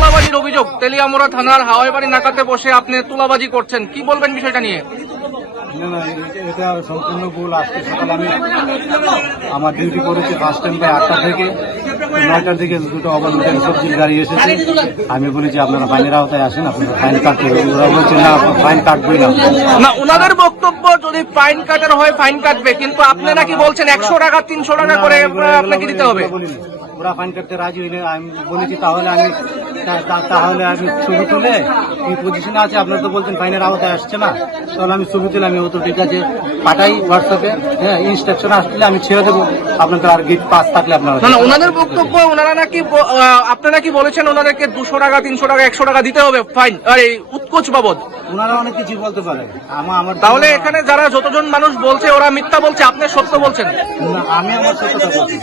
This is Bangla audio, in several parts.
তুলাবাজির অভিযোগ, তেলিয়ামুড়া থানার হাওয়াইবাড়ি নাকাতে বসে আপনি তুলাবাজি করছেন, কি বলবেন বিষয়টা নিয়ে? না, এটা সম্পূর্ণ ভুল। আজকে সকালে আমি আমার ডিউটি করেছি ফার্স্ট টাইম প্রায় 8টা থেকে 9টার দিকে দুটো অবলম্বন সবজির গাড়ি এসেছে। আমি বলেছি আপনারা ফাইনের আওতায় আসেন, আপনারা ফাইন কাটতে হবে। ওরা বলছে না, ফাইন কাটবই না। না, ওনাদের বক্তব্য যদি ফাইন কাটার হয় ফাইন কাটবে, কিন্তু আপনি নাকি বলছেন 100 টাকা 300 টাকা করে আপনাকে দিতে হবে। ওরা ফাইন কাটতে রাজি হইলে আমি বলেছি তাহলে আমি ছবি তুলে কি পজিশনে আছে, আপনারা তো বলছেন ফাইনের আওতায় আসছে না, তাহলে আমি ছবি তুলে আমি ও তো ঠিক আছে পাঠাই হোয়াটসঅ্যাপে। হ্যাঁ, ইনস্ট্রাকশন আসলে আমি ছেড়ে দেবো আপনাদের। আর গেট পাস থাকলে আপনারা না, ওনাদের বক্তব্য ওনারা নাকি আপনারা কি বলেছেন ওনাদেরকে 200 টাকা 300 টাকা 100 টাকা দিতে হবে ফাইন, আর এই উৎকোচ বাবদ। ওনারা অনেক কিছু বলতে পারে। আমার তাহলে এখানে যারা যতজন মানুষ বলছে ওরা মিথ্যা বলছে, আপনি সত্য বলছেন। আমি আমার সত্যটা বলছি।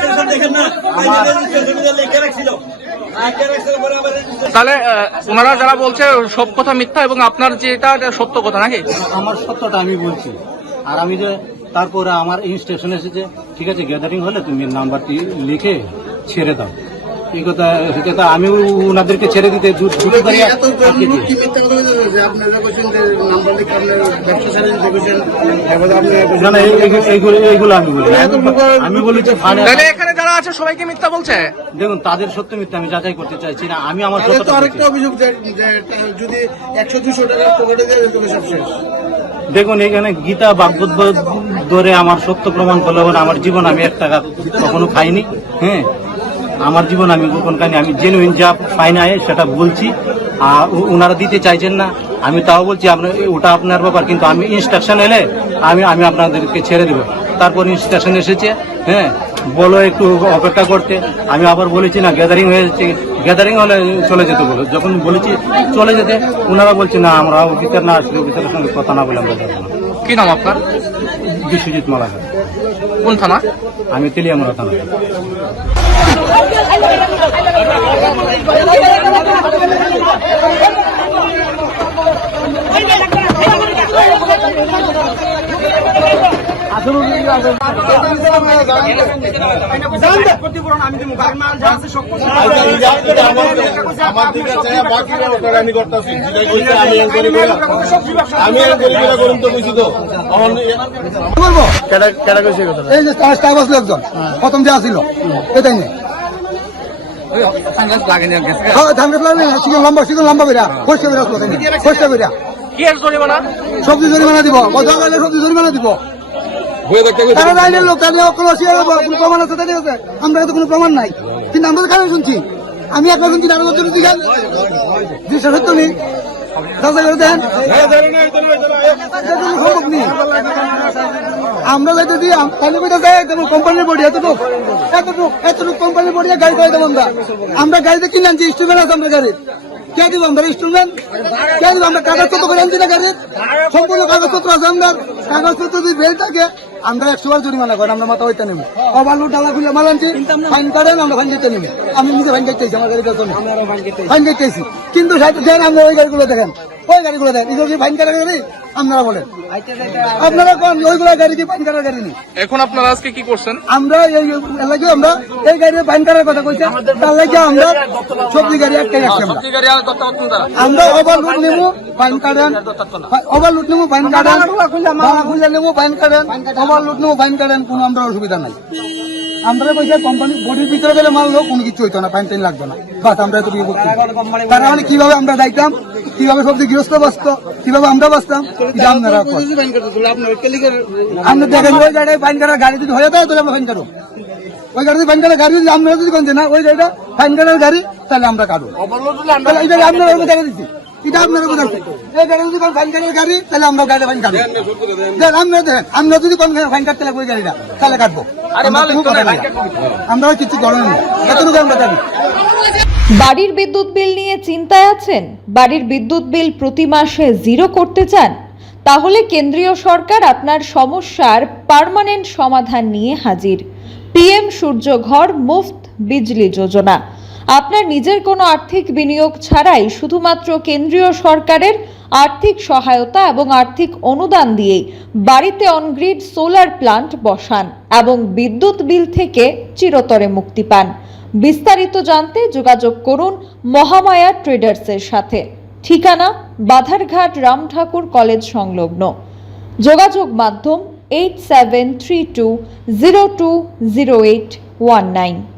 তাহলে ওনারা যারা বলছে সব কথা মিথ্যা এবং আপনার যেটা সত্য কথা নাকি? আমার সত্যটা আমি বলছি। আর আমি যে তারপরে আমার ইনস্ট্রাকশন এসেছে, ঠিক আছে গ্যাদারিং হলে তুমি নাম্বারটি লিখে ছেড়ে দাও। এই কথা আমি ওনাদেরকে ছেড়ে দিতে এইগুলো আমি বলেছি। এখানে যারা আছে সবাইকে মিথ্যা বলছে। দেখুন, তাদের সত্য মিথ্যা আমি যাচাই করতে চাইছি না। আমি আমার আরেকটা অভিযোগ, যদি 100-200 টাকা পকেটে দিয়ে যেত সব শেষ। দেখুন, এখানে গীতা বাগবত ধরে আমার সত্য প্রমাণ করলে আমার জীবন আমি 1 টাকা কখনো খাইনি। হ্যাঁ, আমার জীবন আমি কখন খাইনি। আমি জেনুইন যা ফাইন আয় সেটা বলছি। আর ওনারা দিতে চাইছেন না, আমি তাও বলছি ওটা আপনার ব্যাপার, কিন্তু আমি ইনস্ট্রাকশন এলে আমি আপনাদেরকে ছেড়ে দেবো। তারপর ইনস্ট্রাকশন এসেছে, হ্যাঁ বলো একটু অপেক্ষা করতে। আমি আবার বলেছি না গ্যাদারিং হয়েছে, গ্যাদারিং হলে চলে যেতে বলো। যখন বলেছি চলে যেতে, ওনারা বলছে না আমরা অফিসার না আসলে অফিসারের সঙ্গে কথা না বলে আমরা যাবো না। কি নাম আপনার? বিশ্বজিৎ মালাকার। কোন থানা? আমি তেলিয়ামুড়া থানা। প্রথম যে আসিল এটাই নেই সবজি জরিমানা দিব, সবজি জরিমানা দিব। প্রমাণ আছে, আমরা তো কোনো প্রমাণ নাই, কিন্তু আমরা তো খারাপ শুনছি। আমি একটা শুনছি, আরো সত্য নেই, দেন সম্ভব নেই। আমরা যাইতে দিই যেমন কোম্পানির বডি এতটুক কোম্পানির বডি গাড়ি করে দেবো। আমরা গাড়িতে কিনে আনছি, ইনস্ট্রুমেন্ট আছে আমরা গাড়ির। কে দিব আমরা ইনস্ট্রুমেন্ট? কে দিব? আমরা কাগজপত্র করে আনছি না গাড়ির, সম্পূর্ণ কাগজপত্র আছে। আমরা কাগজপত্র যদি বেল থাকে আমরা 100 বার জরিমানা করেন, আমরা মাথা হইতে নেব। ওভারলোড ডালা খুলে মাল আনছি, ফাইন করেন, আমরা ফাইন দিতে নেব। আমি নিজে ফাইন দিতেছি, আমার গাড়ি ফাইন দিতেছি। কিন্তু আমরা ওই গাড়িগুলো দেখেন, ওই গাড়িগুলো দেখেন, এগুলো কি ফাইন কাটার গাড়ি? আপনারা বলেন, আপনারা কোন ওইগুলো গাড়ি কি ফাইন কাটার গাড়ি নেই? এখন আপনারা আজকে কি করছেন? আমরা এই এলাকায় আমরা এই গাড়ি ফাইন কাটার কথা কইছি, তার লাগে আমরা সবজি গাড়ি একটাই রাখছি। আমরা ওভারলোড নেব, ফাইন কাটেন, ওভারলোড নেব, ফাইন কাটেন, খুলে নেব, ফাইন কাটেন, ওভারলোড নেব, ফাইন কাটেন, কোনো আমরা অসুবিধা নাই। আমরা পয়সা কোম্পানি বডির ভিতরে গেলে মারলেও কোনো কিছু হইতো না, ফাইন টাইন লাগবে না, বাস আমরা এত বিয়ে করছি। তার মানে কিভাবে আমরা যাইতাম, কিভাবে সবজি গৃহস্থ বাঁচত, কিভাবে আমরা বাঁচতাম, আপনারা আমরা দেখেন। ওই গাড়ি ফাইন কাটার গাড়ি যদি হয়ে যায় তাহলে আমরা ফাইন কাটবো। ওই গাড়ি ফাইন কাটার গাড়ি যদি আমরা যদি কোন না ওই গাড়িটা ফাইন কাটার গাড়ি, তাহলে আমরা কাটবো। আপনারা দেখা দিচ্ছি এটা আপনারা কোথায় এই গাড়ি যদি ফাইন কাটের গাড়ি তাহলে আমরা গাড়ি ফাইন কাটবো দেন আমরা দেখেন আমরা যদি কোন ফাইন কাটতে লাগবে ওই গাড়িটা তাহলে কাটবো আমরা কিছু করেন না এতটুকু আমরা জানি। বাড়ির বিদ্যুৎ বিল নিয়ে চিন্তায় আছেন? বাড়ির বিদ্যুৎ বিল প্রতি মাসে জিরো করতে চান? তাহলে কেন্দ্রীয় সরকার আপনার সমস্যার পার্মানেন্ট সমাধান নিয়ে হাজির। পিএম সূর্য ঘর মুফত বিজলি যোজনা। আপনার নিজের কোনো আর্থিক বিনিয়োগ ছাড়াই শুধুমাত্র কেন্দ্রীয় সরকারের আর্থিক সহায়তা এবং আর্থিক অনুদান দিয়েই বাড়িতে অনগ্রিড সোলার প্লান্ট বসান এবং বিদ্যুৎ বিল থেকে চিরতরে মুক্তি পান। বিস্তারিত জানতে যোগাযোগ করুন মহামায়া ট্রেডার্সের সাথে। ঠিকানা বাধারঘাট রাম ঠাকুর কলেজ সংলগ্ন। যোগাযোগ মাধ্যম 8732020819।